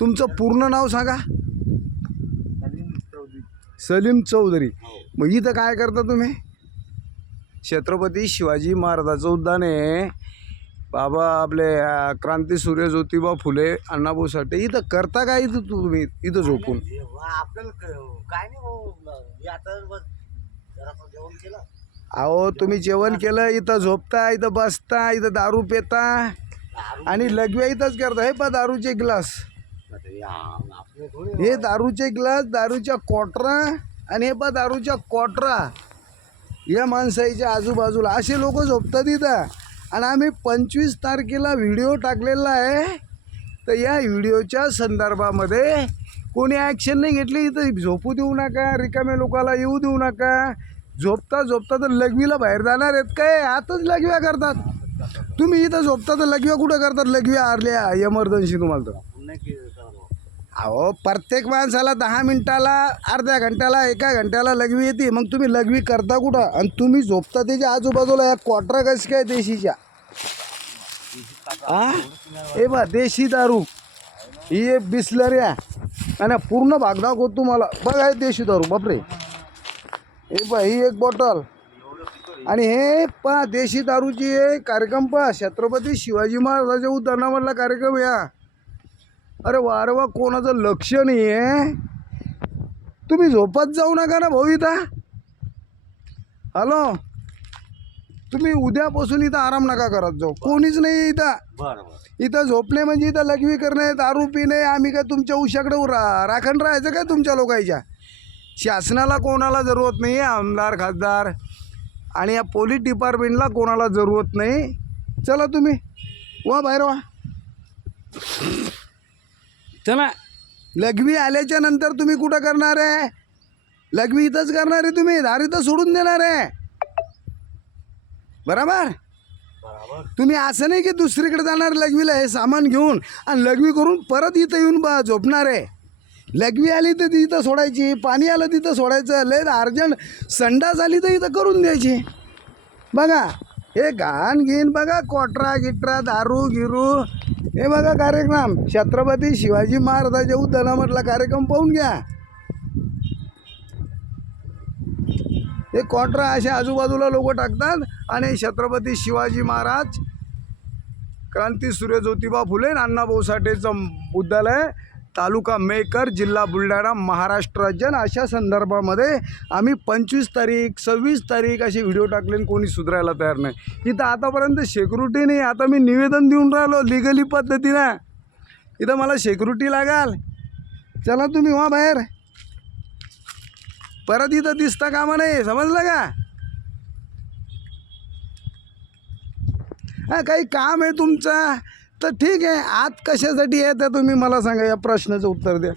तुमचं पूर्ण नाव सांगा. सलीम चौधरी. मग इथं काय करता तुम्ही? छत्रपती शिवाजी महाराजाचं उद्यान आहे. बाबा आपले क्रांती सूर्य ज्योतिबा फुले अण्णाभाऊ साठे इथं करता काय इथं तुम्ही? इथं झोपून. आपल्याला अहो तुम्ही जेवण केलं इथं झोपता इथं बसता इथं दारू पेता. आणि लगव्या इथंच करता. हे पा दारूचे ग्लास. हे दारूचे ग्लास दारूच्या कॉटरा आणि हे पा दारूच्या कॉटरा. या माणसाईच्या आजूबाजूला. असे लोक झोपतात इथं. आणि आम्ही पंचवीस तारखेला व्हिडिओ टाकलेला आहे. तर या व्हिडिओच्या संदर्भामध्ये कोणी ॲक्शन नाही घेतली. इथं झोपू देऊ नका रिकाम्या लोकाला येऊ देऊ नका. झोपता झोपता तर लघवीला बाहेर जाणार आहेत काय? आताच लघव्या करतात. तुम्ही इथं झोपता तर लघव्या कुठं करतात लघव्या आरल्या एमर्जन्सी तुम्हाला तर? अहो प्रत्येक माणसाला दहा मिनिटाला अर्ध्या घंट्याला एका घंट्याला लघवी येते. मग तुम्ही लघवी करता कुठं? आणि तुम्ही झोपता त्याच्या आजूबाजूला या क्वार्टर कस काय देशीच्या? आ? ए बा देशी दारू. ही एक बिस्लऱ्या आणि पूर्ण भाग दाखवतो तुम्हाला. बघा देशी दारू बापरे. हे बा ही एक बॉटल आणि हे पा देशी दारूची हे कार्यक्रम पहा. छत्रपती शिवाजी महाराजाच्या उद्यानामधला कार्यक्रम या. अरे वा अरे वा कोणाचं लक्ष नाही आहे. तुम्ही झोपत जाऊ नका ना भाऊ इथं. हॅलो? तुम्ही उद्यापासून इथं आराम नका करत जाऊ. कोणीच नाही इथं. इथं झोपणे म्हणजे इथं लघवी करणे दारू पिणे आम्ही काय तुमच्या उशाकडे रा राखण राहायचं काय तुमच्या लोकांच्या? शासनाला कोणाला जरूरत नाही आहे आमदार खासदार? आणि या पोलीस डिपार्टमेंटला कोणाला जरूरत नाही. चला तुम्ही. वा बाहेर वा. चला. लघवी आल्याच्यानंतर तुम्ही कुठं करणार आहे? लघवी इथंच करणार आहे तुम्ही? दार इथं सोडून देणार आहे. बरोबर? बरोबर. तुम्ही असं नाही की दुसरीकडे जाणार लघवीला हे सामान घेऊन आणि लघवी करून परत इथं येऊन बा झोपणार आहे. लघवी आली तर तिथं सोडायची पाणी आलं तिथं सोडायचं लय अर्जंट संडास आली तर इथं करून द्यायची. बघा हे घाण घेईन बघा कोटरा गिटरा दारू गिरू. हे बघा कार्यक्रम. छत्रपती शिवाजी महाराजाच्या उद्यानामधला कार्यक्रम पाहून घ्या. हे कॉन्ट्रा अशा आजूबाजूला लोक टाकतात आणि छत्रपती शिवाजी महाराज क्रांती सूर्य ज्योतिबा फुले अण्णाभाऊ साठेचं बुद्धालय तालुका मेकर जिल्हा बुलढाणा महाराष्ट्र राज्य. अशा संदर्भामध्ये आम्ही पंचवीस तारीख सव्वीस तारीख असे व्हिडिओ टाकले आणि कोणी सुधारायला तयार नाही. इथं आतापर्यंत सेक्युरिटी नाही. आता मी निवेदन देऊन राहिलो लिगली पद्धतीनं. इथं मला सेक्युरिटी लागाल. चला तुम्ही व्हा बाहेर. परत इथं दिसता कामा नाही. समजलं का? हा काही काम आहे तुमचं? तर ठीक आहे आत कशासाठी येतं तुम्ही मला सांगा या प्रश्नाचं उत्तर द्या.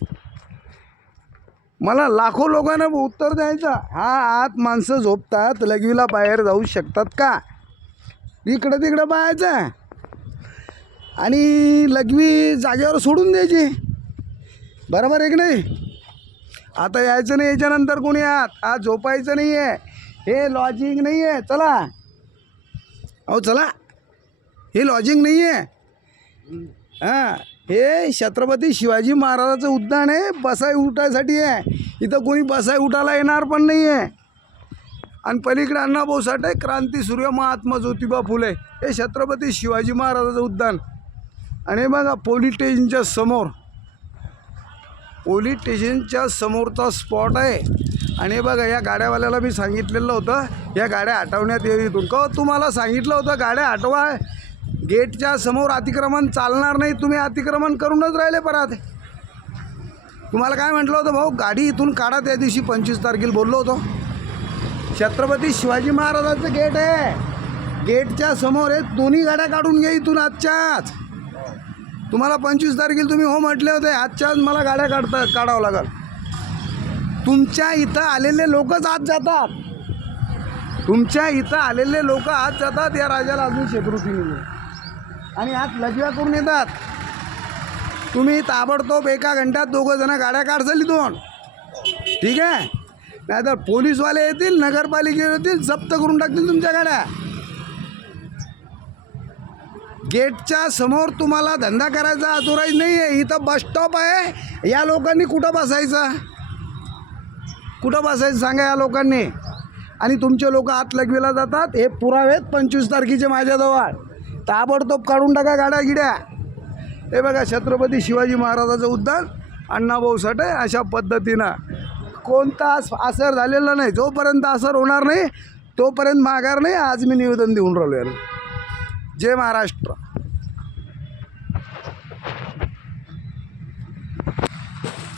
मला लाखो लोकांना उत्तर द्यायचं. हा आत माणसं झोपतात लघवीला बाहेर जाऊ शकतात का? इकडं तिकडं पाहायचं आणि लघवी जागेवर सोडून द्यायची. बरोबर आहे की नाही? आता यायचं नाही याच्यानंतर कोणी आत? आज झोपायचं नाही आहे. हे लॉजिंग नाही आहे. चला. अहो चला. हे लॉजिंग नाही आहे. हां हे छत्रपती शिवाजी महाराजाचं उद्यान आहे बसाय उठायसाठी आहे. इथं कोणी बसाय उठायला येणार पण नाही आहे. आणि पलीकडे अण्णाभाऊ साठे क्रांती सूर्य महात्मा ज्योतिबा फुले हे छत्रपती शिवाजी महाराजाचं उद्यान. आणि बघा पोलीस स्टेशनच्या समोर. पोलीस स्टेशनच्या समोरचा स्पॉट आहे. आणि बघा या गाड्यावाल्याला मी सांगितलेलं होतं या गाड्या हटवण्यात येईल इथून. का तुम्हाला सांगितलं होतं गाड्या हटवा. गेटच्या समोर अतिक्रमण चालणार नाही तुम्ही अतिक्रमण करूनच राहिले परत. तुम्हाला काय म्हटलं होतं भाऊ? गाडी इथून काढा त्या दिवशी पंचवीस तारखेला बोललो होतो. छत्रपती शिवाजी महाराजांचं गेट आहे. गेटच्या समोर आहे दोन्ही गाड्या काढून घ्या इथून आजच्याच. तुम्हाला पंचवीस तारखेला तुम्ही हो म्हटले होते आजच्याच मला गाड्या काढता काढावं लागल. तुमच्या इथं आलेले लोकच आत जातात. तुमच्या इथं आलेले लोक आत जातात या राजाला अजून सेक्युरिटी आणि आत लजव्या करून येतात. तुम्ही ताबडतोब एका घंट्यात दोघं जण गाड्या काढसाल इथून. ठीक आहे? नाहीतर पोलीसवाले येतील नगरपालिके येतील जप्त करून टाकतील तुमच्या गाड्या. गेटच्या समोर तुम्हाला धंदा करायचा अधुराईच नाही आहे इथं बस स्टॉप आहे. या लोकांनी कुठं बसायचं? कुठं बसायचं सांगा या लोकांनी. आणि तुमचे लोक आत लगविला जातात. हे पुरावेत पंचवीस तारखेचे माझ्याजवळ ताबडतोब काढून टाका गाड्या गिड्या. हे बघा छत्रपती शिवाजी महाराजाचं उद्यान अण्णाभाऊ साठे अशा पद्धतीनं. कोणता असर झालेला नाही. जोपर्यंत असर होणार नाही तोपर्यंत माघार नाही. आज मी निवेदन देऊन राहिलो याला. जय महाराष्ट्र.